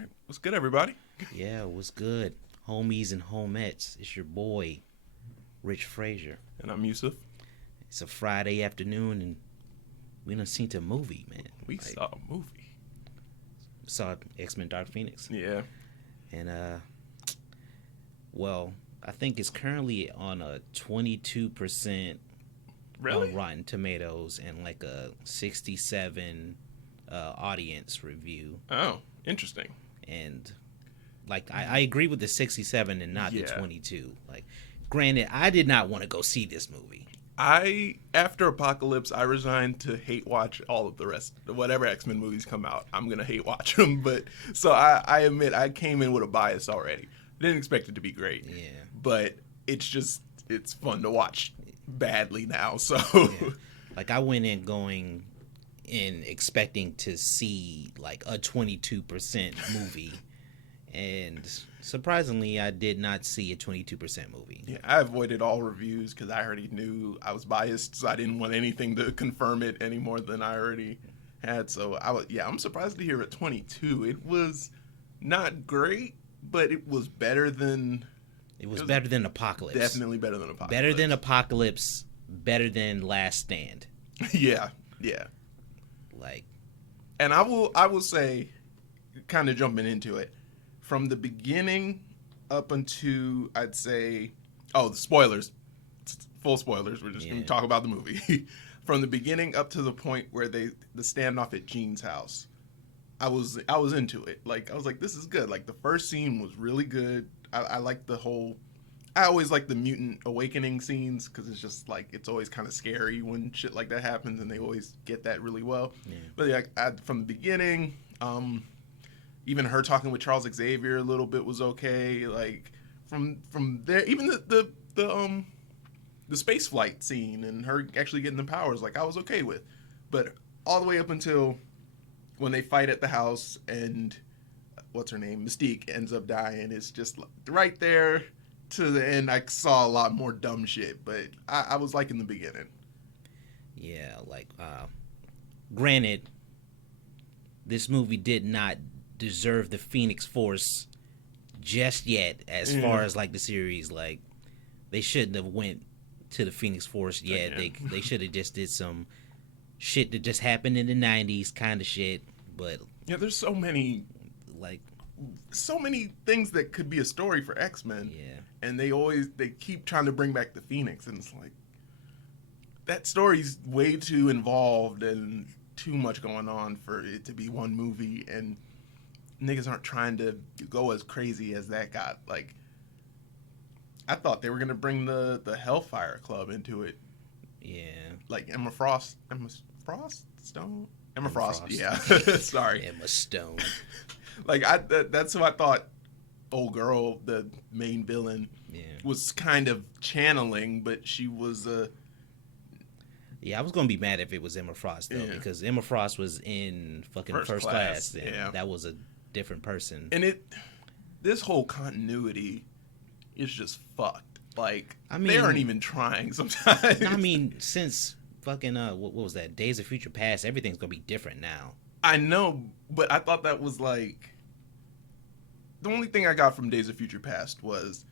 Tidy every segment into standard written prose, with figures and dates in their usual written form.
right. What's good, everybody? Yeah, what's good? Homies and homettes. It's your boy, Rich Frazier. And I'm Yusuf. It's a Friday afternoon and we done seen a movie, man. We saw a movie. Saw X-Men Dark Phoenix. Yeah. And well, I think it's currently on a 22% Really? on Rotten Tomatoes and like a 67 audience review. Oh, interesting. And like I agree with the 67 and not the Yeah. 22. Like, granted, I did not want to go see this movie. After Apocalypse, I resigned to hate watch all of the rest. Whatever X-Men movies come out, I'm going to hate watch them. But so I admit I came in with a bias already. Didn't expect it to be great. Yeah. But it's fun to watch badly now. So Yeah. Like, I went in going in expecting to see like a 22% movie, and surprisingly, I did not see a 22% movie. yeah, I avoided all reviews because I already knew I was biased, so I didn't want anything to confirm it any more than I already had. So I'm surprised to hear at 22. It was not great, but it was better than. It was better than Apocalypse. Definitely better than Apocalypse. Better than Apocalypse. Better than Last Stand. Yeah. Like, And I will say, kind of jumping into it, from the beginning up until I'd say, the spoilers, full spoilers. We're just going to talk about the movie. From the beginning up to the point where the standoff at Jean's house, I was into it. Like, I was like, this is good. Like, the first scene was really good. I like the whole. I always like the mutant awakening scenes because it's just like it's always kind of scary when shit like that happens, and they always get that really well. Yeah. But yeah, from the beginning, even her talking with Charles Xavier a little bit was okay. Like from there, even the space flight scene and her actually getting the powers, like I was okay with. But all the way up until when they fight at the house and what's her name, Mystique ends up dying, it's just right there. To the end, I saw a lot more dumb shit, but I was liking the beginning. yeah, like, granted, this movie did not deserve the Phoenix Force just yet. As far as like the series, like they shouldn't have went to the Phoenix Force yet. They should have just did some shit that just happened in the '90s kind of shit. But yeah, there's so many things that could be a story for X-Men. Yeah. And they keep trying to bring back the Phoenix, and it's like that story's way too involved and too much going on for it to be one movie, and niggas aren't trying to go as crazy as that got. Like, I thought they were gonna bring the Hellfire Club into it. Yeah. Like Emma Frost, yeah. Sorry. Emma Stone. Like that's who I thought. Old girl, the main villain, was kind of channeling, but she was Yeah, I was gonna be mad if it was Emma Frost though, because Emma Frost was in fucking first class and that was a different person. And this whole continuity is just fucked. Like, I mean, they aren't even trying sometimes. I mean, since fucking what was that? Days of Future Past, everything's gonna be different now. I know, but I thought that was like. The only thing I got from Days of Future Past was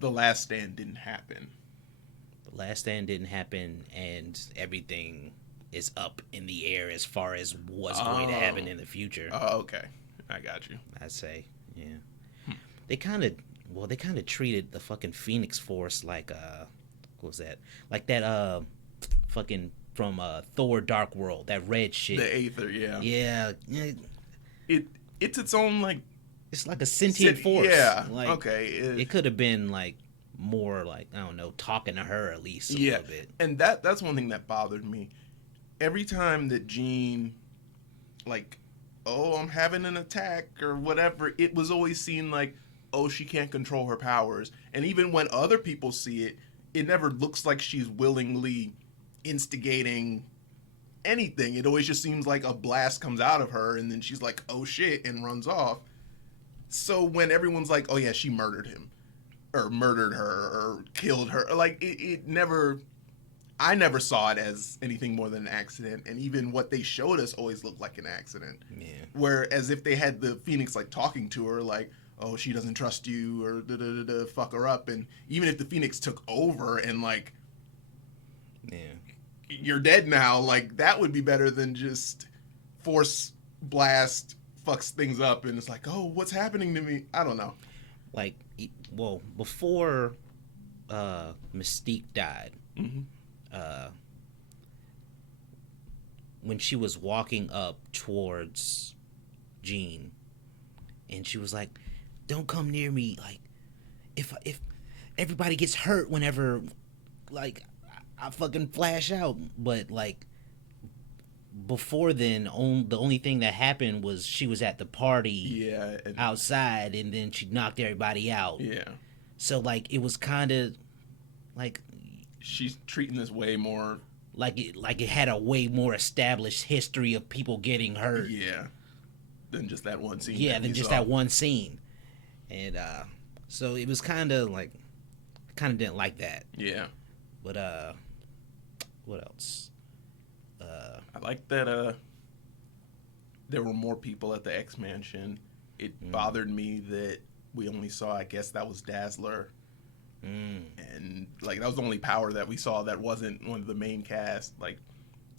The Last Stand didn't happen. The Last Stand didn't happen, and everything is up in the air as far as what's going to happen in the future. Oh, okay. I got you. I'd say, yeah. They kind of treated the fucking Phoenix Force like, what was that? Like that, fucking from Thor Dark World, that red shit. The Aether, yeah. Yeah. It's its own, like... It's like a sentient force. Yeah, like, okay. It could have been, like, more, like, I don't know, talking to her at least a little bit. And that's one thing that bothered me. Every time that Jean, like, I'm having an attack or whatever, it was always seen like, she can't control her powers. And even when other people see it, it never looks like she's willingly instigating anything. It always just seems like a blast comes out of her and then she's like, oh shit, and runs off. So when everyone's like, oh yeah, she murdered him or murdered her or killed her, like it never I never saw it as anything more than an accident, and even what they showed us always looked like an accident. Yeah. Whereas if they had the Phoenix like talking to her, like, oh, she doesn't trust you, or da da da, fuck her up, and even if the Phoenix took over and like, yeah, you're dead now, like that would be better than just force blast fucks things up, and it's like, oh, what's happening to me? I don't know. Like, well, before Mystique died, Mm-hmm. uh, when she was walking up towards Jean, and she was like, "Don't come near me. Like, if everybody gets hurt whenever, like, I fucking flash out." But like before then, the only thing that happened was she was at the party, outside, and then she knocked everybody out. Yeah. So like it was kind of like she's treating this way more like it had a way more established history of people getting hurt. Yeah. Than just that one scene. Yeah, than just that one scene. And so it was kind of didn't like that. Yeah. But what else? I like that there were more people at the X Mansion. It bothered me that we only saw, I guess that was Dazzler. And like that was the only power that we saw that wasn't one of the main cast. Like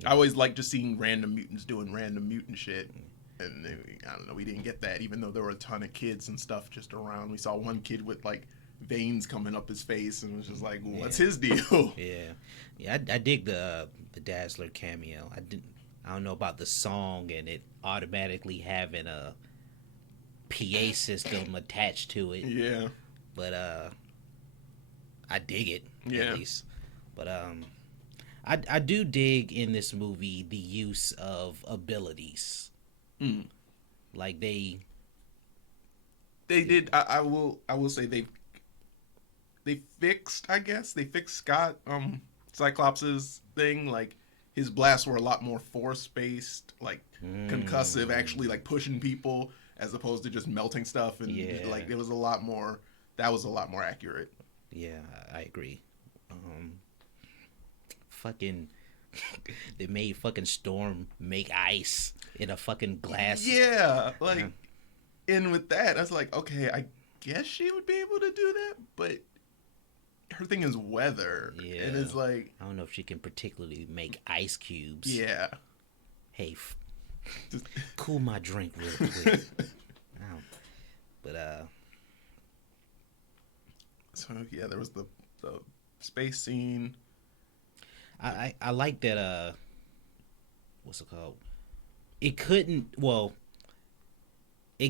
I always like just seeing random mutants doing random mutant shit. And I don't know, we didn't get that, even though there were a ton of kids and stuff just around. We saw one kid with like veins coming up his face, and it was just like, what's his deal? Yeah. I dig the Dazzler cameo. I don't know about the song and it automatically having a PA system attached to it. Yeah. But I dig it, at least. But I do dig in this movie the use of abilities. Like they did. I will say they fixed. I guess they fixed Scott Cyclops's thing. Like his blasts were a lot more force based, like concussive, actually like pushing people as opposed to just melting stuff. And like it was a lot more. That was a lot more accurate. Yeah, I agree. Fucking. They made fucking Storm make ice in a fucking glass. Yeah, like, and with that, I was like, okay, I guess she would be able to do that, but her thing is weather. Yeah. And it's like, I don't know if she can particularly make ice cubes. Yeah. Hey, cool my drink real quick. But, so, yeah, there was the space scene. I like that, what's it called? It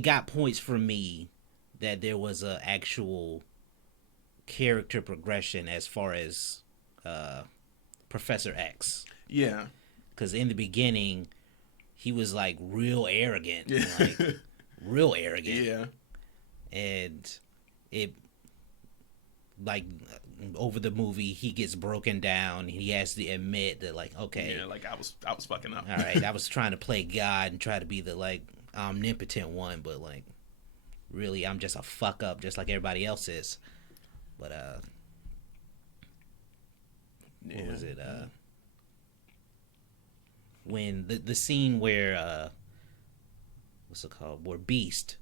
got points from me that there was a actual character progression as far as Professor X. Yeah. Because in the beginning, he was like real arrogant. Yeah. Like, real arrogant. Yeah. And it, like, over the movie, he gets broken down. He has to admit that, like, okay. Yeah, like, I was fucking up. All right, I was trying to play God and try to be the, like, omnipotent one, but, like, really, I'm just a fuck up just like everybody else is. But, what was it? When the scene where, what's it called? Where Beast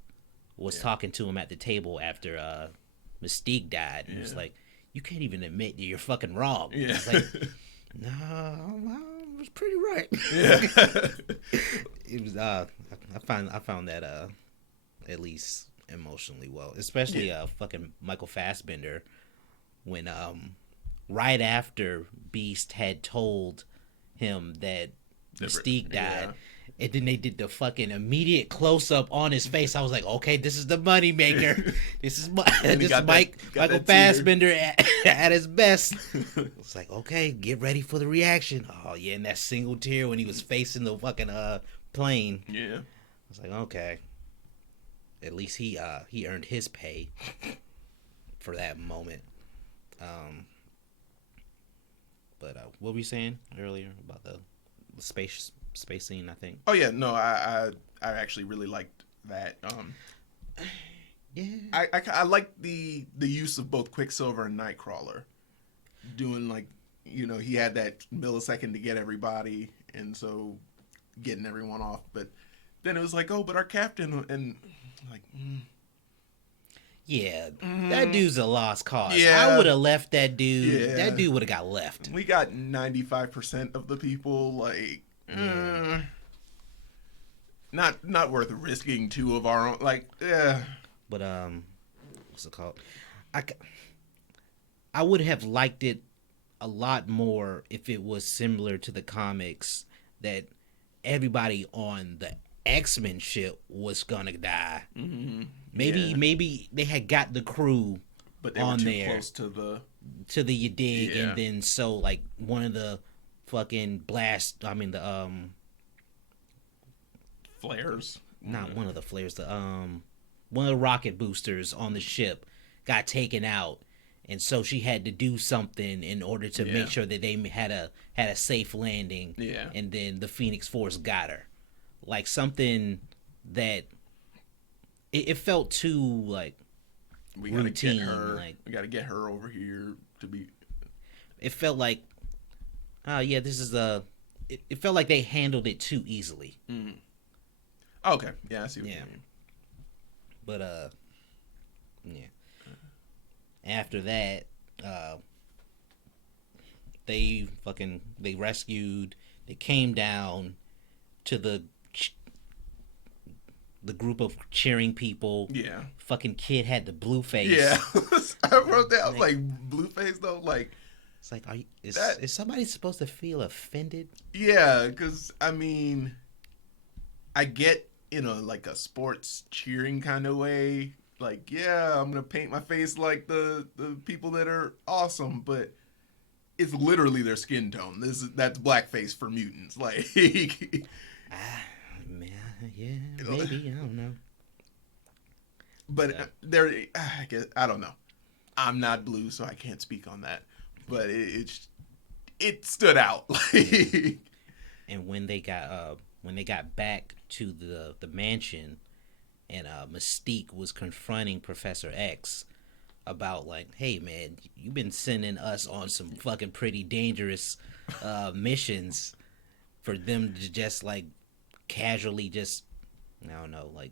was talking to him at the table after, Mystique died. And it was like, you can't even admit that you're fucking wrong. Yeah. It's like, no, I was pretty right. Yeah. It was, I found that, at least emotionally well, especially, fucking Michael Fassbender when, right after Beast had told him that Mystique died. And then they did the fucking immediate close up on his face. I was like, okay, this is the money maker. This is Michael Fassbender at his best. It's like, okay, get ready for the reaction. Oh yeah, and that single tear when he was facing the fucking plane. Yeah. I was like, okay. At least he earned his pay for that moment. But what were you saying earlier about the space scene, I think? Oh yeah, no, I actually really liked that. Yeah, I like the use of both Quicksilver and Nightcrawler doing, like, he had that millisecond to get everybody, and so getting everyone off. But then it was like, oh, but our captain, and like, Yeah, that dude's a lost cause. Yeah. I would have left that dude. Yeah. That dude would have got left. we got 95% of the people. Like, not worth risking two of our own. Like, yeah. But what's it called? I would have liked it a lot more if it was similar to the comics, that everybody on the X-Men ship was gonna die. Mm-hmm. Maybe they had got the crew But they on were too there close to the you dig, Yeah. and then so like one of the fucking blast. I mean the flares. not one of the flares. The one of the rocket boosters on the ship got taken out, and so she had to do something in order to Yeah. make sure that they had a safe landing. Yeah. And then the Phoenix Force got her, like something that it felt too like We gotta routine. get her. Like We gotta get her over here to be. it felt like, oh yeah, this is it felt like they handled it too easily. Okay. Yeah, I see what Yeah. you mean. But yeah. After that, they rescued. They came down to the group of cheering people. Yeah. Fucking kid had the blue face. Yeah. I wrote that. I was like, Blueface though. Like, It's like, is That- somebody supposed to feel offended? yeah, because I mean, I get like a sports cheering kind of way. Like, yeah, I'm gonna paint my face like the people that are awesome, but it's literally their skin tone. That's blackface for mutants. Like, Man, yeah, maybe, I don't know. but I guess I don't know. I'm not blue, so I can't speak on that. But it stood out. Like, And when they got back to the mansion, and Mystique was confronting Professor X about like, hey man, you've been sending us on some fucking pretty dangerous missions for them to just like casually just, I don't know, like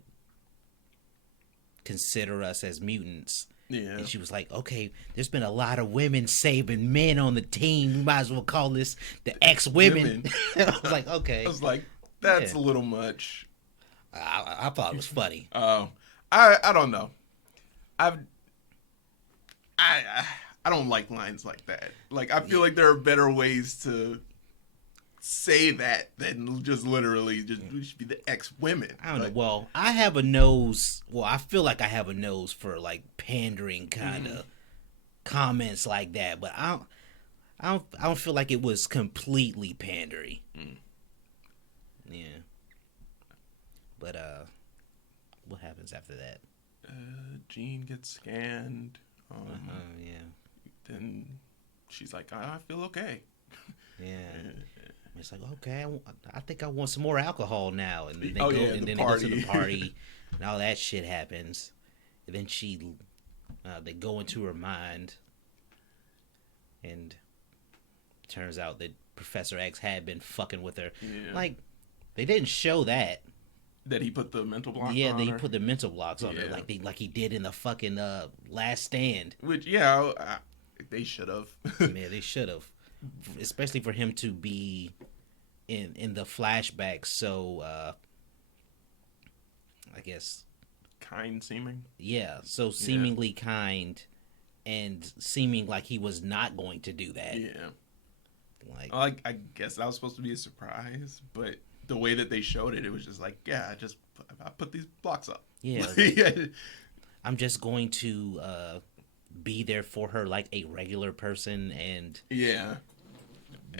consider us as mutants. yeah. And she was like, okay, there's been a lot of women saving men on the team. We might as well call this the X-Women. I was like, okay. I was like, that's Yeah. a little much. I thought it was funny. Oh, I don't know. I don't like lines like that. Like, I feel like there are better ways to say that than just literally we should be the X-Women. I don't know. Like, Well, I have a nose. Well, I feel like I have a nose for like pandering kind of comments like that, but I don't feel like it was completely pandery. Yeah. But what happens after that? Jean gets scanned. Yeah. Then she's like, I feel okay. Yeah. It's like, okay, I think I want some more alcohol now, and then they Oh, go yeah, and the then they go to the party. party, and all that shit happens. And then they go into her mind, and it turns out that Professor X had been fucking with her. Yeah. Like, they didn't show that. That he put the mental block Yeah, on they her. put the mental blocks on her, Yeah. like he did in the fucking Last Stand. Which, yeah, they should have. Man, they should have, especially for him to be in the flashback. So I guess, Kind seeming. yeah, so seemingly kind, and seeming like he was not going to do that. Yeah. Like, I guess that was supposed to be a surprise, but the way that they showed it, it was just like, yeah, I put these blocks up. yeah, Yeah. I'm just going to be there for her like a regular person and Yeah.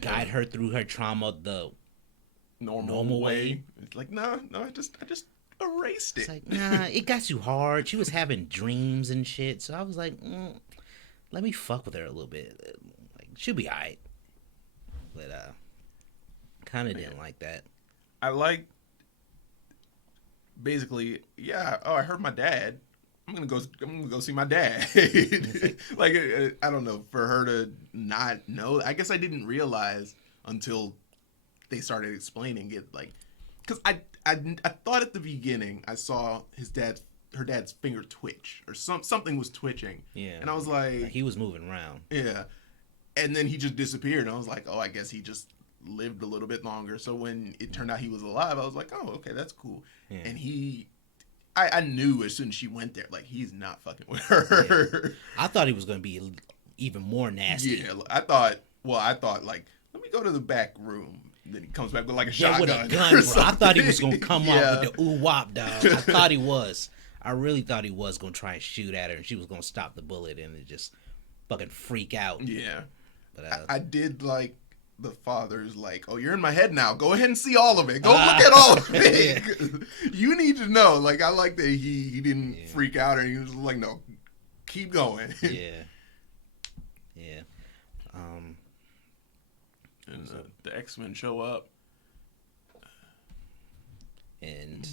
guide her through her trauma the Normal way. It's like, no, I just erased It's it. like, nah, it got too hard. She was having dreams and shit. So I was like, let me fuck with her a little bit. Like, she'll be alright. But kind of didn't like that. I like, basically, yeah, oh, I heard my dad. I'm gonna go see my dad. Like I don't know, for her to not know. I guess I didn't realize until they started explaining it. Like, because I thought at the beginning I saw her dad's finger twitch or something was twitching. Yeah. And I was like he was moving around. Yeah. And then he just disappeared. And I was like, oh, I guess he just lived a little bit longer. So when it turned out he was alive, I was like, oh, okay, that's cool. Yeah. And I knew as soon as she went there, like, he's not fucking with her. Yeah. I thought he was going to be even more nasty. Yeah, I thought, like, let me go to the back room. Then he comes back with, like, a shotgun. With a gun, bro. I thought he was going to come up with the ooh-wop, dog. I thought he was. I really thought he was going to try and shoot at her, and she was going to stop the bullet and just fucking freak out. Yeah. But I did like the father's like, oh, you're in my head now. Go ahead and see all of it. Go look at all of it. Yeah. You need to know. Like, I like that he didn't freak out, and he was like, no, keep going. Yeah. Yeah. And the X-Men show up. And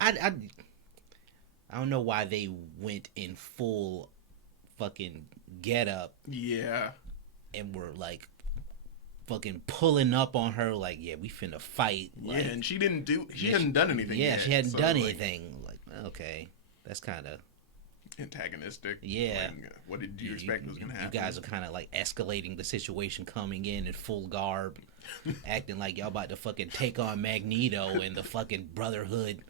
I don't know why they went in full fucking get up. Yeah. And were like fucking pulling up on her like, yeah, we finna fight. Like, yeah, and she hadn't done anything yet. Yeah, she hadn't done anything. Like, okay, that's kind of antagonistic. Yeah. Like, what did you expect was going to happen? You guys are kind of like escalating the situation, coming in full garb, acting like y'all about to fucking take on Magneto and the fucking Brotherhood.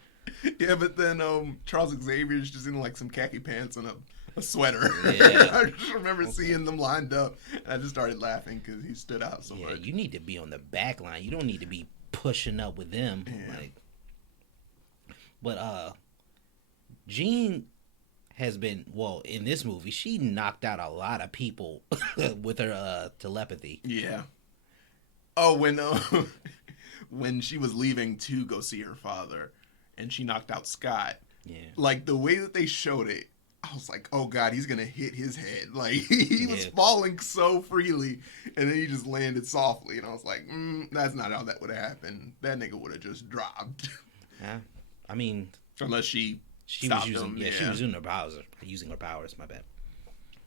Yeah, but then Charles Xavier's just in like some khaki pants and a sweater. Yeah. I just remember seeing them lined up, and I just started laughing because he stood out so much. Yeah, you need to be on the back line. You don't need to be pushing up with them. Yeah. Like, but Jean has been, well, in this movie, she knocked out a lot of people with her telepathy. Yeah. Oh, when she was leaving to go see her father, and she knocked out Scott. Yeah. Like, the way that they showed it, I was like, oh, God, he's going to hit his head. Like, he was falling so freely, and then he just landed softly. And I was like, that's not how that would have happened. That nigga would have just dropped. Yeah. I mean... Unless she was using... Yeah, she was using her powers. My bad.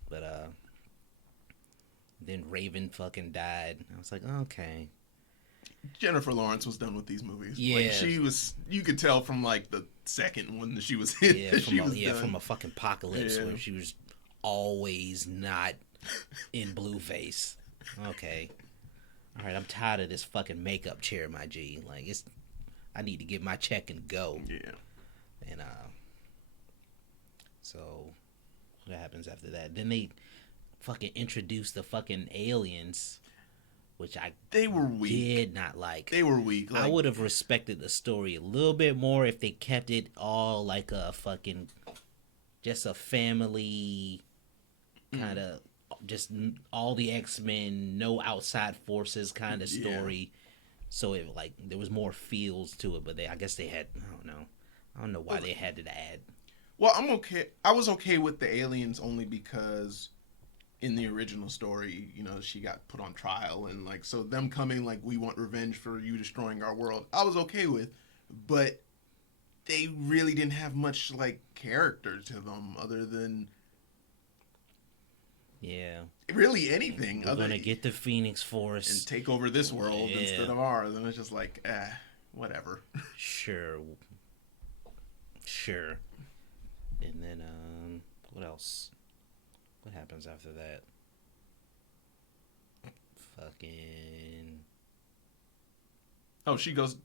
But, then Raven fucking died. I was like, okay. Jennifer Lawrence was done with these movies. Yeah. Like, she was... You could tell from, like, the second one that she was in. Yeah, from a fucking apocalypse where she was always not in Blueface. Okay. All right, I'm tired of this fucking makeup chair, my G. Like, I need to get my check and go. Yeah. And, so, what happens after that? Then they fucking introduced the fucking aliens, which they were weak. Did not like. They were weak. Like, I would have respected the story a little bit more if they kept it all like a fucking, just a family kind of, just all the X-Men, no outside forces kind of story. Yeah. So it like there was more feels to it, but I guess they had, I don't know why they had to add. Well, I'm okay. I was okay with the aliens only because in the original story, she got put on trial, and like, so them coming like, we want revenge for you destroying our world, I was okay with, but they really didn't have much like character to them other than really anything. We're gonna get the Phoenix Force and take over this world instead of ours, and it's just like, whatever. Sure. And then what else? What happens after that? Fucking. Oh, she goes.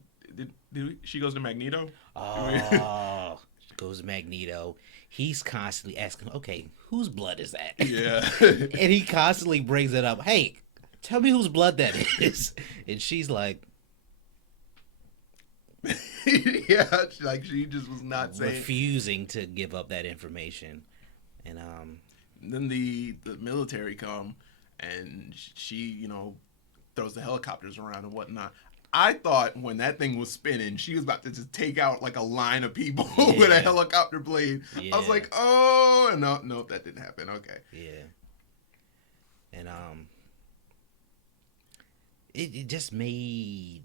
She goes to Magneto? Oh, she goes to Magneto. He's constantly asking, okay, whose blood is that? Yeah. And he constantly brings it up. Hey, tell me whose blood that is. And she's like. Yeah, like she just was not saying. Refusing to give up that information. And then the military come, and she, throws the helicopters around and whatnot. I thought when that thing was spinning, she was about to just take out like a line of people with a helicopter blade. Yeah. I was like, oh, no, that didn't happen. Okay. Yeah. And it just made,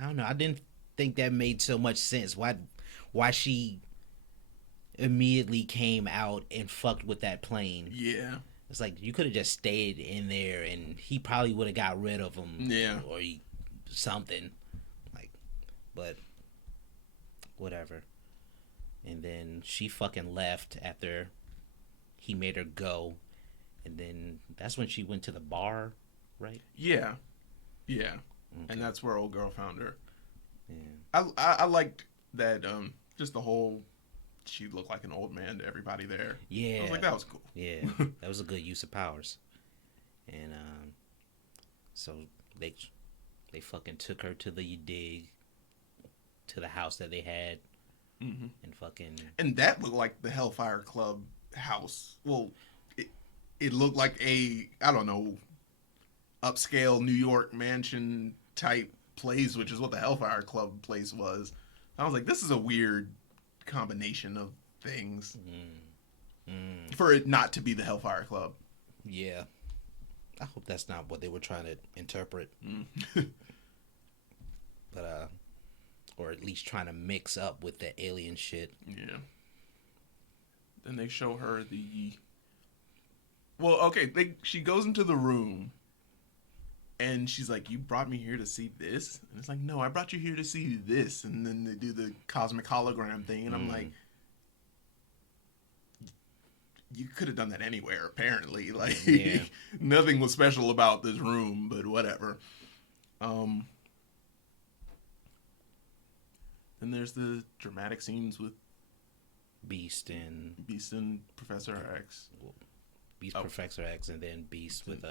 I don't know, I didn't think that made so much sense. Why she immediately came out and fucked with that plane. Yeah. It's like you could have just stayed in there, and he probably would have got rid of him. Yeah. Or something. Like, but whatever. And then she fucking left after he made her go, and then that's when she went to the bar, right? Yeah. Yeah. Okay. And that's where old girl found her. Yeah. I liked that. Just the whole. She looked like an old man to everybody there. Yeah. I was like, that was cool. Yeah, that was a good use of powers. And so they fucking took her to the dig, to the house that they had, Mm-hmm. and fucking. And that looked like the Hellfire Club house. Well, it looked like a, I don't know, upscale New York mansion type place, which is what the Hellfire Club place was. I was like, this is a weird combination of things for it not to be the Hellfire Club. Yeah, I hope that's not what they were trying to interpret. But or at least trying to mix up with the alien shit. Yeah. Then they show her the. Well, okay, she goes into the room. And she's like, you brought me here to see this? And it's like, no, I brought you here to see this. And then they do the cosmic hologram thing. And I'm like, you could have done that anywhere, apparently. Like, nothing was special about this room, but whatever. Then there's the dramatic scenes with Beast and Professor X. Professor X, and then Beast with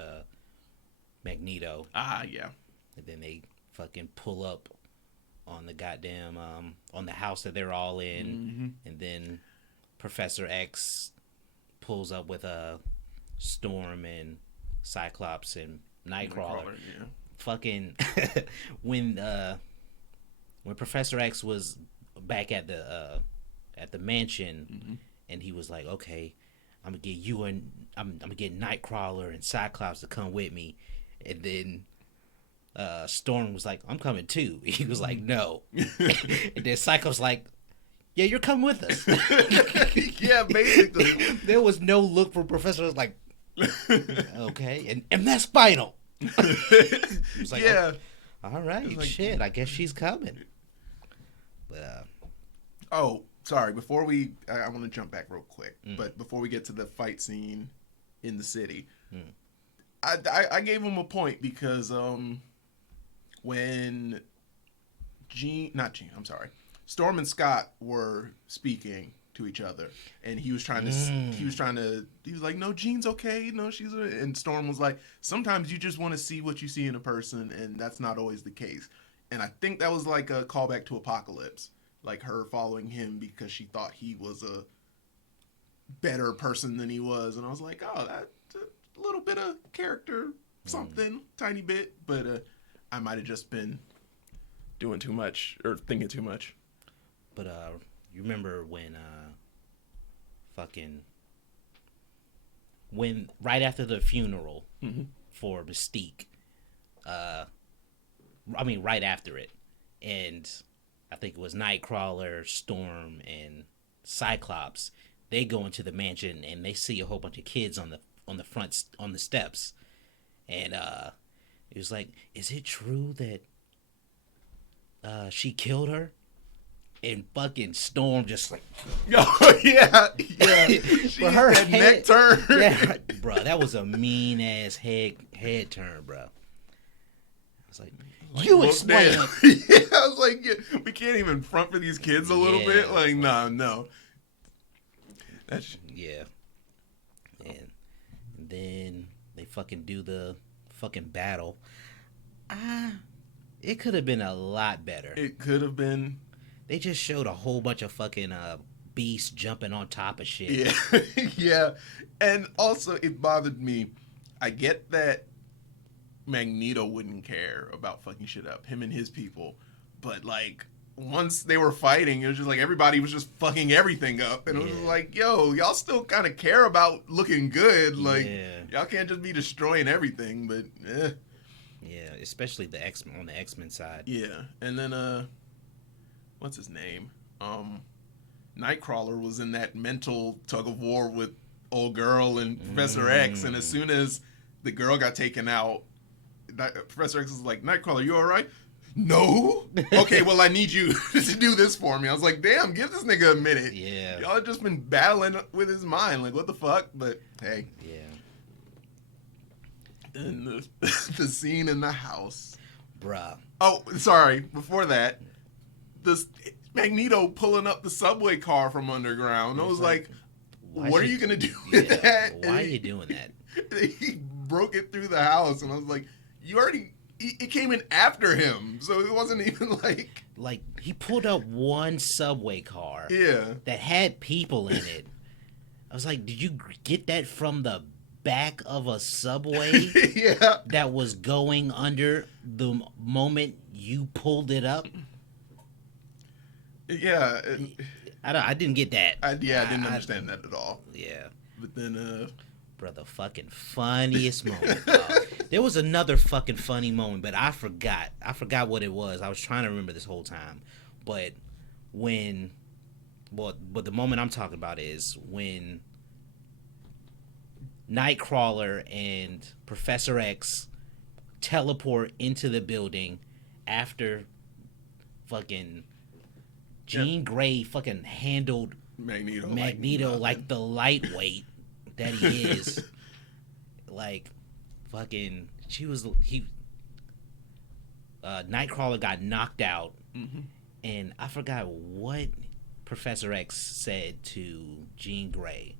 Magneto. Yeah. And then they fucking pull up on the goddamn on the house that they're all in, and then Professor X pulls up with a Storm and Cyclops and Nightcrawler. Yeah. Fucking when Professor X was back at the mansion, and he was like, okay, I'm gonna get you and I'm gonna get Nightcrawler and Cyclops to come with me. And then Storm was like, I'm coming too. He was like, no. And then Cyclops like, yeah, you're coming with us. Yeah, basically. There was no look for Professor. Like, okay. And that's final. It's like, yeah. All right, like, shit, I guess she's coming. But oh, sorry, before I want to jump back real quick. But before we get to the fight scene in the city, I gave him a point because when Storm and Scott were speaking to each other, and he was like, no, Jean's okay, no, and Storm was like, sometimes you just want to see what you see in a person, and that's not always the case. And I think that was like a callback to Apocalypse, like her following him because she thought he was a better person than he was. And I was like, oh, that's a little bit of character something, tiny bit, but I might have just been doing too much or thinking too much. But you remember when when right after the funeral for Mystique, right after it, and I think it was Nightcrawler, Storm, and Cyclops, they go into the mansion and they see a whole bunch of kids on the front on the steps, and it was like, is it true that she killed her? And fucking Storm just like, oh yeah. For her that head, neck turn, yeah, bro, that was a mean ass head turn, bro. I was like you explain. Yeah, I was like, yeah, we can't even front for these kids a little bit. Like, no. That's yeah. And then they fucking do the fucking battle. It could have been a lot better. It could have been. They just showed a whole bunch of fucking beasts jumping on top of shit. Yeah, yeah. And also, it bothered me. I get that Magneto wouldn't care about fucking shit up, him and his people. But, like, once they were fighting, it was just like everybody was just fucking everything up. And it was like, yo, y'all still kind of care about looking good. Like, y'all can't just be destroying everything, but Yeah, especially on the X-Men side. Yeah. And then, what's his name? Nightcrawler was in that mental tug of war with old girl and Professor X, and as soon as the girl got taken out, Professor X was like, Nightcrawler, you all right? No. Okay, well, I need you to do this for me. I was like, damn, give this nigga a minute. Yeah. Y'all have just been battling with his mind. Like, what the fuck? But hey. Yeah. And the scene in the house. Bruh. Oh, sorry. Before that, this Magneto pulling up the subway car from underground. I was like, what are you going to do with that? Why are you doing that? He broke it through the house, and I was like, you already... It came in after him, so it wasn't even like... Like, he pulled up one subway car Yeah. that had people in it. I was like, did you get that from the back of a subway Yeah. that was going under the moment you pulled it up? Yeah. I didn't get that. I didn't understand that at all. Yeah. But then... Brother, fucking funniest moment, dog. There was another fucking funny moment, but I forgot. I forgot what it was. I was trying to remember this whole time. But but the moment I'm talking about is when Nightcrawler and Professor X teleport into the building after fucking Jean Grey fucking handled Magneto like the lightweight that he is. Like, fucking, Nightcrawler got knocked out, and I forgot what Professor X said to Jean Grey,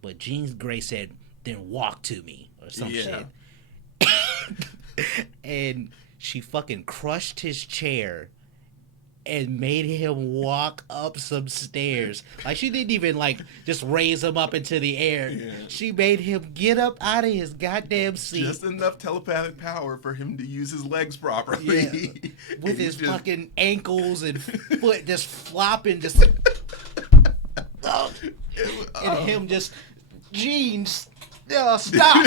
but Jean Grey said, then walk to me, or some shit. And she fucking crushed his chair and made him walk up some stairs. Like, she didn't even, like, just raise him up into the air. Yeah. She made him get up out of his goddamn seat. Just enough telepathic power for him to use his legs properly. Yeah. With his fucking ankles and foot just flopping, just like... and him just... Jeans... stop!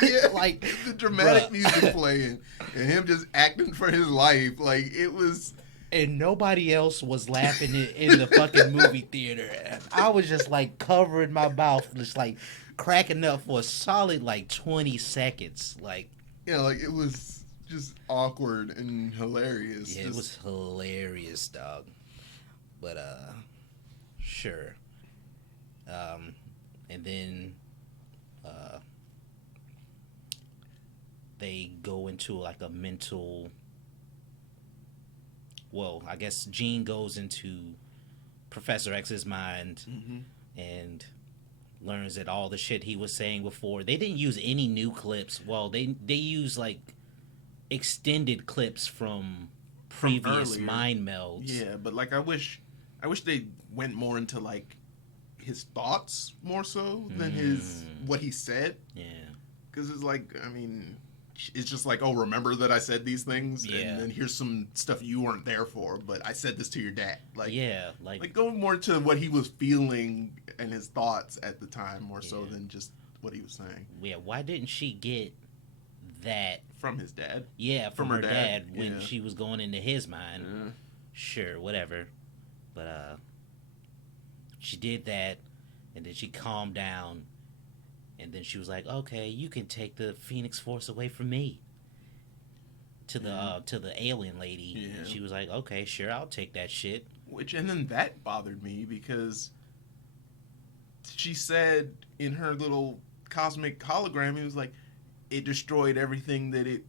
Yeah, like the dramatic music playing and him just acting for his life. Like, it was... And nobody else was laughing in the fucking movie theater. I was just like covering my mouth, just like cracking up for a solid like 20 seconds. Like, yeah, like it was just awkward and hilarious. Yeah, it was hilarious, dog. But sure. And then they go into like a mental... Well, I guess Jean goes into Professor X's mind and learns that all the shit he was saying before. They didn't use any new clips. Well, they used like extended clips from previous mind melds. Yeah, but like I wish they went more into like his thoughts more so than what he said. Yeah, because it's like, I mean, it's just like, oh, remember that I said these things, and then here's some stuff you weren't there for, but I said this to your dad. Like, yeah, like going more to what he was feeling and his thoughts at the time more so than just what he was saying. Yeah, why didn't she get that from his dad? Yeah, from her dad when she was going into his mind. Yeah. Sure, whatever, but she did that, and then she calmed down. And then she was like, "Okay, you can take the Phoenix Force away from me." To the alien lady. Yeah. She was like, "Okay, sure, I'll take that shit." And then that bothered me because she said in her little cosmic hologram, it was like, it destroyed everything that it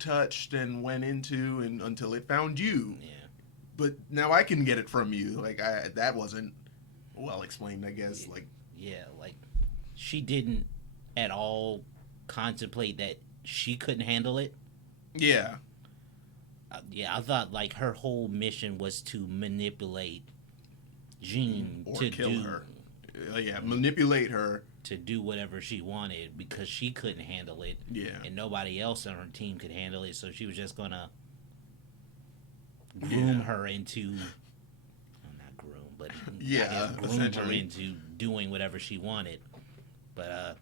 touched and went into and until it found you. Yeah. But now I can get it from you. Like, that wasn't well explained, I guess. Yeah. Like she didn't at all contemplate that she couldn't handle it. Yeah. I thought like her whole mission was to manipulate Jean or to kill her. Yeah, manipulate her to do whatever she wanted because she couldn't handle it. Yeah. And nobody else on her team could handle it, so she was just gonna groom her into groom her into doing whatever she wanted. But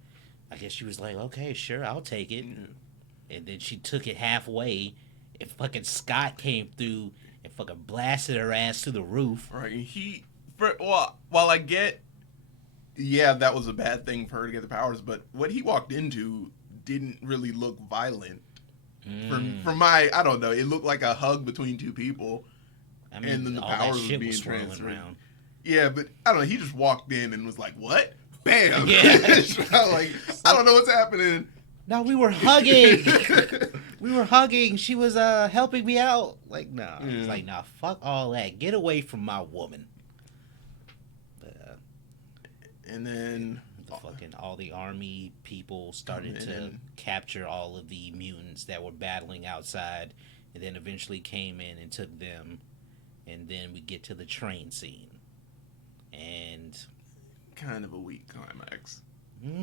I guess she was like, okay, sure, I'll take it. Yeah. And then she took it halfway, and fucking Scott came through and fucking blasted her ass to the roof. Right, and he while I get, yeah, that was a bad thing for her to get the powers, but what he walked into didn't really look violent. From my, I don't know, it looked like a hug between two people, I mean, and then the all powers that shit was being was swirling transferred. around. Yeah, but I don't know. He just walked in and was like, "What? Bam!" Yeah. Like, I don't know what's happening. No, we were hugging. We were hugging. She was helping me out. Like, no. Nah. It's like, nah, fuck all that. Get away from my woman. But, and then all the army people started to capture all of the mutants that were battling outside, and then eventually came in and took them. And then we get to the train scene. And kind of a weak climax.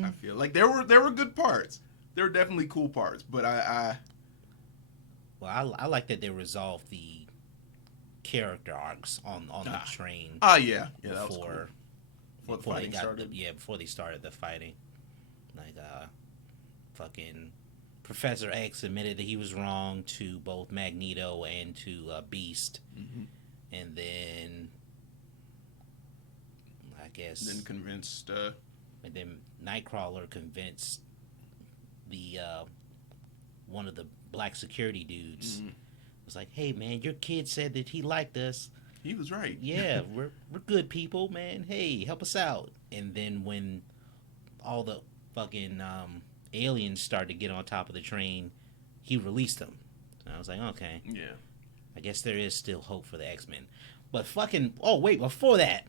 I feel like there were good parts. There were definitely cool parts, but I like that they resolved the character arcs on the train. Yeah, that was cool. Before they started the fighting. Like fucking Professor X admitted that he was wrong to both Magneto and to Beast. Mm-hmm. And then I guess convinced and then Nightcrawler convinced the one of the black security dudes. Mm-hmm. Was like, "Hey man, your kid said that he liked us. He was right. Yeah, we're good people, man. Hey, help us out." And then when all the fucking aliens started to get on top of the train, he released them. And I was like, okay, yeah, I guess there is still hope for the X-Men. But fucking, oh wait, before that,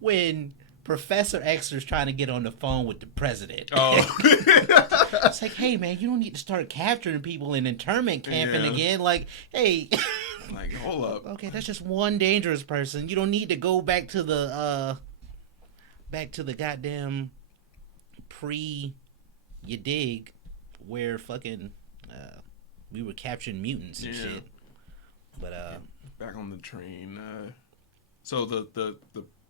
when Professor X was trying to get on the phone with the president. Oh. It's like, hey man, you don't need to start capturing people in internment camping again. Like, hey. Like, hold up. Okay, that's just one dangerous person. You don't need to go back to the goddamn you dig, where fucking we were capturing mutants and shit. But back on the train. So the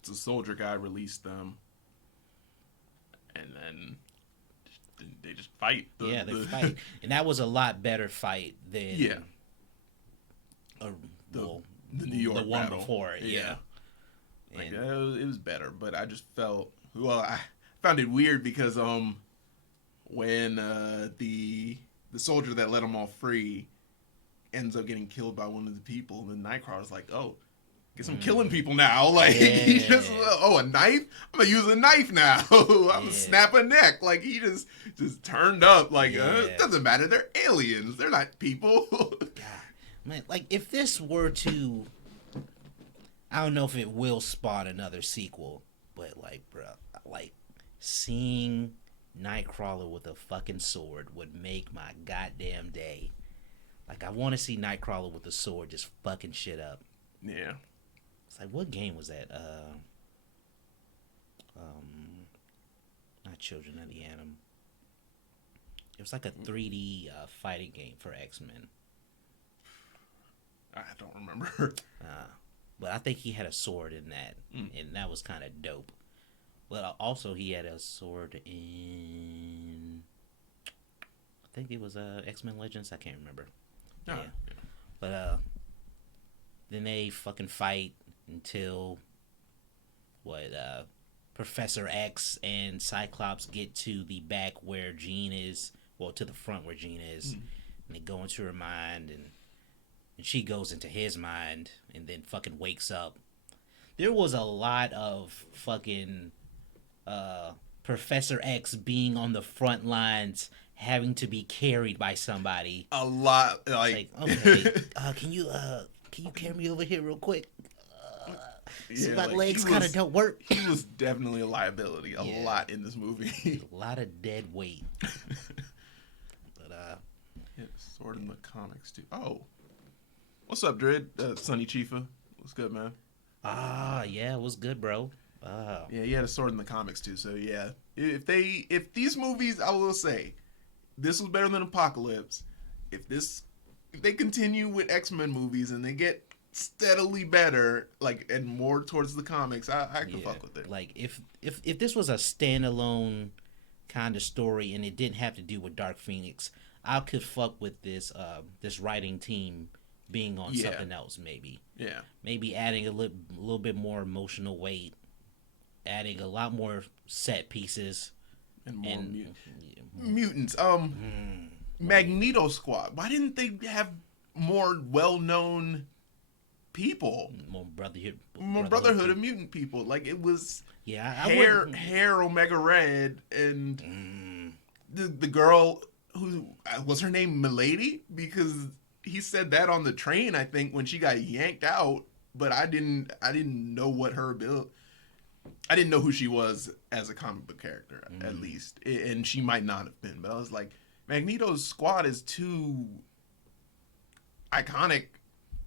soldier guy released them, and then they just fight. They fight, and that was a lot better fight than the New York the one battle. before it. Yeah. Like, it was better, but I just felt, well, I found it weird because when the soldier that let them all free ends up getting killed by one of the people, and then Nightcrawler's like, oh, guess I'm killing people now. Like, he just, a knife? I'm gonna use a knife now. I'm gonna snap a neck. Like, he just turned up. Like, it doesn't matter. They're aliens. They're not people. God. Man, like, if this were to, I don't know if it will spawn another sequel, but, like, bro, like, seeing Nightcrawler with a fucking sword would make my goddamn day. Like, I want to see Nightcrawler with a sword just fucking shit up. Yeah. It's like, what game was that? Not Children of the Atom. It was like a 3D fighting game for X-Men. I don't remember. But I think he had a sword in that, and that was kind of dope. But also he had a sword in, I think it was X-Men Legends. I can't remember. Yeah. But then they fucking fight until Professor X and Cyclops get to the back where Jean is, well, to the front where Jean is, and they go into her mind, and she goes into his mind, and then fucking wakes up. There was a lot of fucking Professor X being on the front lines, having to be carried by somebody. A lot, like okay, can you carry me over here real quick? See, my legs kind of don't work. He was definitely a liability. A lot in this movie. A lot of dead weight. But sword in the comics too. Oh, what's up, Dread? Sonny Chifa. What's good, man? Yeah, what's good, bro? Yeah, he had a sword in the comics too. So yeah, if these movies, I will say, this was better than Apocalypse. If they continue with X-Men movies and they get steadily better, like, and more towards the comics, I can fuck with it. Like, if this was a standalone kind of story and it didn't have to do with Dark Phoenix, I could fuck with this writing team being on something else, maybe. Yeah. Maybe adding a little bit more emotional weight, adding a lot more set pieces. And more mutants. Magneto Squad. Why didn't they have more well-known people? More Brotherhood of Mutant people. Like, it was hair Omega Red and the girl who was her name Milady, because he said that on the train, I think, when she got yanked out, but I didn't know what her ability. I didn't know who she was as a comic book character, at least, and she might not have been. But I was like, Magneto's squad is too iconic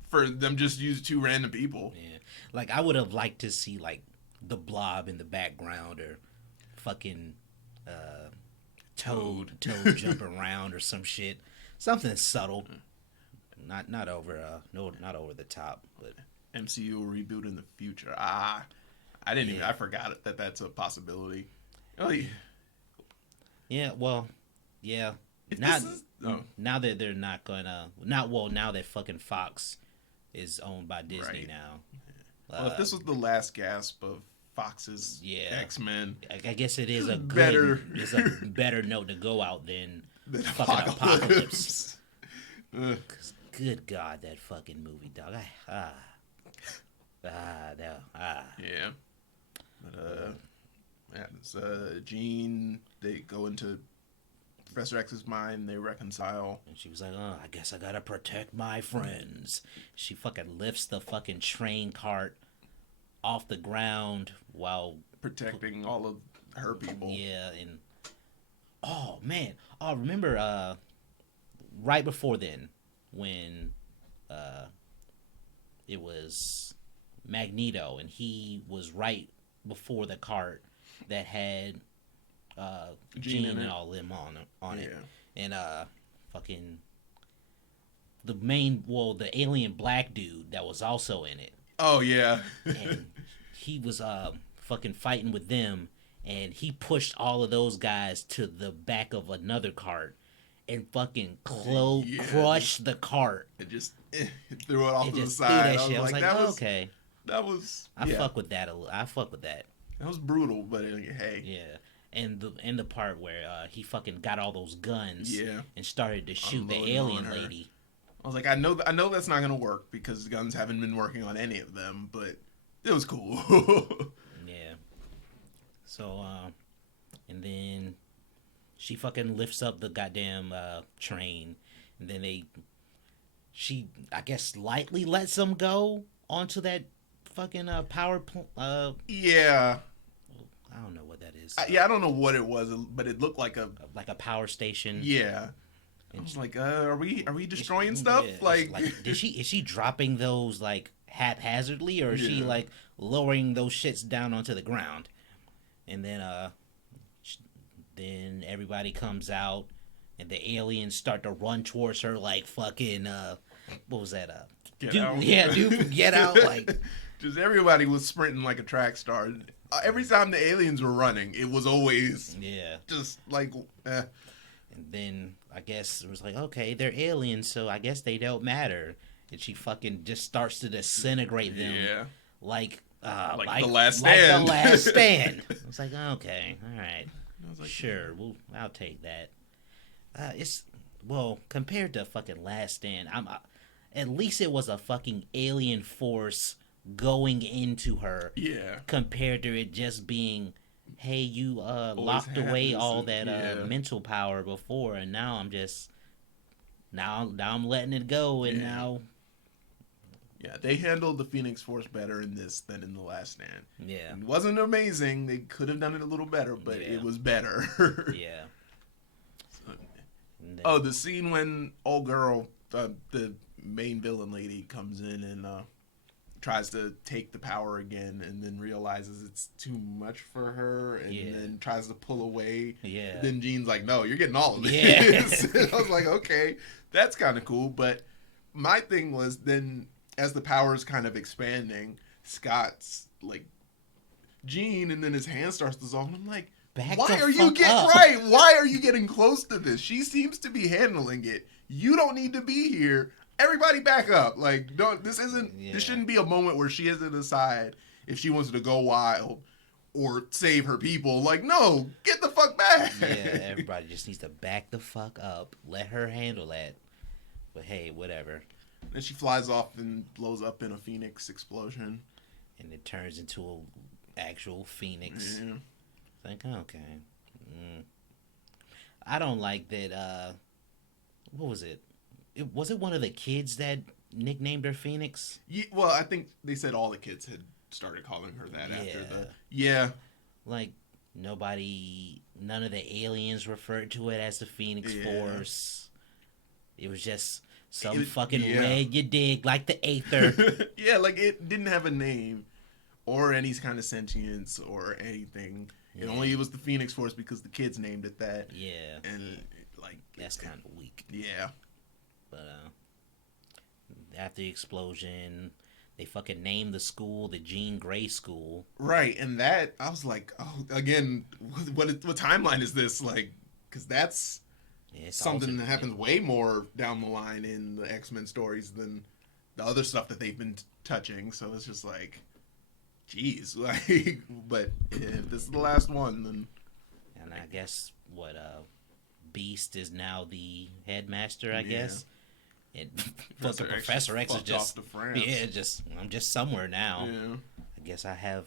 for them just use two random people. Yeah, like I would have liked to see like the Blob in the background, or fucking Toad jump around or some shit, something subtle, not over the top, but MCU will reboot in the future. I didn't even. I forgot that that's a possibility. Oh, yeah. Well, yeah. Now that they're not gonna. Now that fucking Fox is owned by Disney now. Well, if this was the last gasp of Fox's X-Men, I guess it is a better note to go out than fucking Apocalypse. Good God, that fucking movie, dog. Yeah. But it's Jean. They go into Professor X's mind. They reconcile, and she was like, "Oh, I guess I gotta protect my friends." She fucking lifts the fucking train cart off the ground while protecting all of her people. Yeah, and oh man, remember right before then when it was Magneto, and he was right before the cart that had Jean and all them on it, and fucking the alien black dude that was also in it. Oh yeah. And he was fucking fighting with them, and he pushed all of those guys to the back of another cart and fucking crushed the cart. It just threw it off to the side. I was like, okay. That was. I fuck with that. I fuck with that. That was brutal, but hey. Yeah, and the part where he fucking got all those guns. Yeah. And started to shoot the alien lady. I was like, I know that's not gonna work because the guns haven't been working on any of them, but it was cool. Yeah. So, and then she fucking lifts up the goddamn train, and then she I guess lightly lets them go onto that fucking power yeah. I don't know what that is. I don't know what it was, but it looked like a power station. Yeah. I was like, are we destroying stuff? Yeah, like is she dropping those like haphazardly, or is she like lowering those shits down onto the ground? And then then everybody comes out, and the aliens start to run towards her like fucking what was that? Get Out. Yeah, dude from Get Out. Like, just everybody was sprinting like a track star. Every time the aliens were running, it was always just like. And then I guess it was like, okay, they're aliens, so I guess they don't matter. And she fucking just starts to disintegrate them, like the Last Stand. Like the Last Stand. I was like, okay, all right, sure, I'll take that. Compared to fucking Last Stand, at least it was a fucking alien force going into her. Yeah. Compared to it just being, hey, you locked away all that mental power before, and now I'm just now I'm letting it go, and now. Yeah, they handled the Phoenix Force better in this than in the Last Stand. Yeah, it wasn't amazing. They could have done it a little better, but it was better. Yeah. The scene when old girl, the main villain lady, comes in and tries to take the power again, and then realizes it's too much for her, and then tries to pull away. Yeah. Then Jean's like, "No, you're getting all of this." Yeah. I was like, "Okay, that's kind of cool." But my thing was then, as the power is kind of expanding, Scott's like, Jean, and then his hand starts to dissolve. And I'm like, why are you getting close to this? She seems to be handling it. You don't need to be here. everybody back up. Like, don't. This isn't. Yeah. This shouldn't be a moment where she has to decide if she wants to go wild or save her people. Like, no, get the fuck back. Yeah, everybody just needs to back the fuck up. Let her handle that. But hey, whatever. Then she flies off and blows up in a phoenix explosion. And it turns into an actual phoenix. Yeah. It's like, okay. I don't like that, what was it? Was it one of the kids that nicknamed her Phoenix? Yeah, well, I think they said all the kids had started calling her that after the... Yeah. Like, none of the aliens referred to it as the Phoenix Force. It was just some fucking red you dig, like the Aether. Yeah, like it didn't have a name or any kind of sentience or anything. It only was the Phoenix Force because the kids named it that. Yeah. And, like... That's kind of weak. Yeah. But, after the explosion, they fucking named the school the Jean Grey School. Right, and that, I was like, oh, again, what timeline is this? Like, because that's something that happens way more down the line in the X-Men stories than the other stuff that they've been touching. So it's just like, geez, like, but if this is the last one, then... And I guess, Beast is now the headmaster, I guess. And Professor X is just I'm just somewhere now. Yeah. I guess I have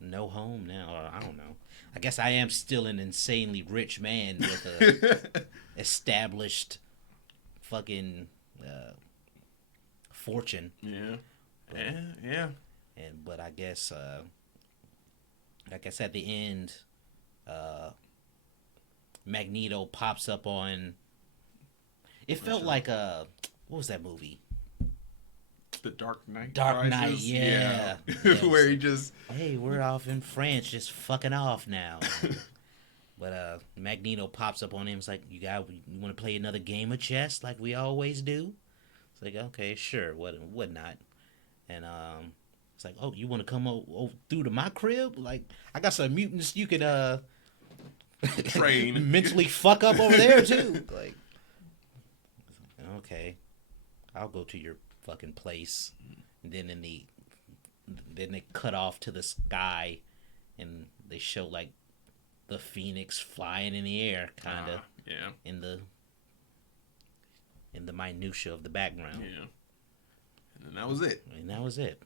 no home now, or I don't know. I guess I am still an insanely rich man with a established fucking fortune. Yeah. But, yeah. But I guess at the end, Magneto pops up on. It felt like what was that movie? The Dark Knight. Dark Knight, yeah. Where he just... Hey, we're off in France, just fucking off now. But Magneto pops up on him. It's like, you want to play another game of chess like we always do? It's like, okay, sure, what not? And it's like, oh, you want to come through to my crib? Like, I got some mutants you could train mentally fuck up over there too. Like, okay, I'll go to your fucking place. And then then they cut off to the sky, and they show like the Phoenix flying in the air, kind of. Yeah. In the minutia of the background. Yeah. And then that was it.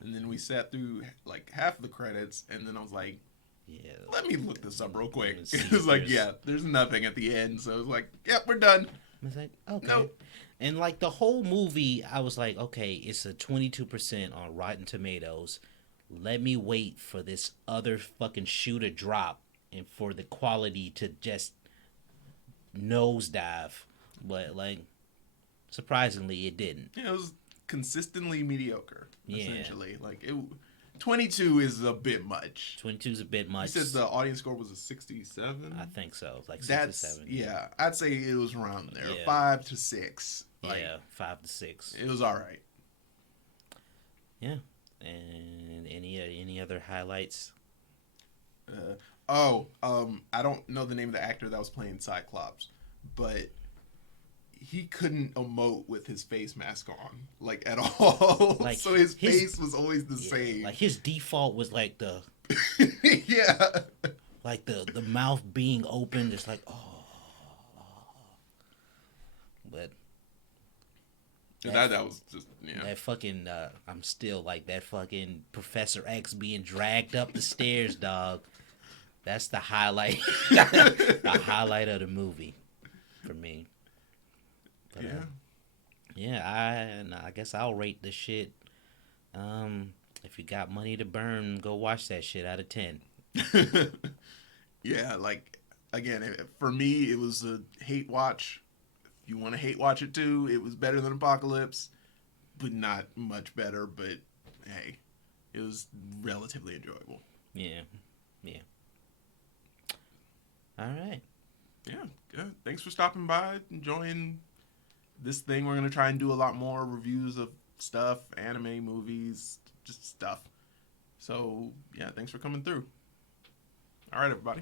And then we sat through like half of the credits, and then I was like, yeah, let me look this up real quick. It was like, there's nothing at the end, so it was like, yep, we're done. I was like, okay. Nope. And like the whole movie, I was like, okay, it's a 22% on Rotten Tomatoes. Let me wait for this other fucking shoe to drop and for the quality to just nosedive. But like, surprisingly, it didn't. Yeah, it was consistently mediocre, essentially. Like, 22 is a bit much. 22 is a bit much. You said the audience score was a 67? I think so. Like 67. Yeah, I'd say it was around there. Yeah. 5 to 6. Like, 5 to 6. It was all right. Yeah. And any other highlights? I don't know the name of the actor that was playing Cyclops, but he couldn't emote with his face mask on, like, at all. Like, so his face was always the same. Like, his default was like the yeah, like the mouth being open, just like but that was just that fucking I'm still like that fucking Professor X being dragged up the stairs, dog. That's the highlight, the highlight of the movie for me. But, I guess I'll rate this shit. If you got money to burn, go watch that shit out of 10. Yeah, like, again, for me, it was a hate watch. If you want to hate watch it too, it was better than Apocalypse, but not much better. But hey, it was relatively enjoyable. Yeah. All right. Yeah, good. Thanks for stopping by, enjoying this thing. We're gonna try and do a lot more reviews of stuff, anime, movies, just stuff. So yeah, thanks for coming through. All right, everybody.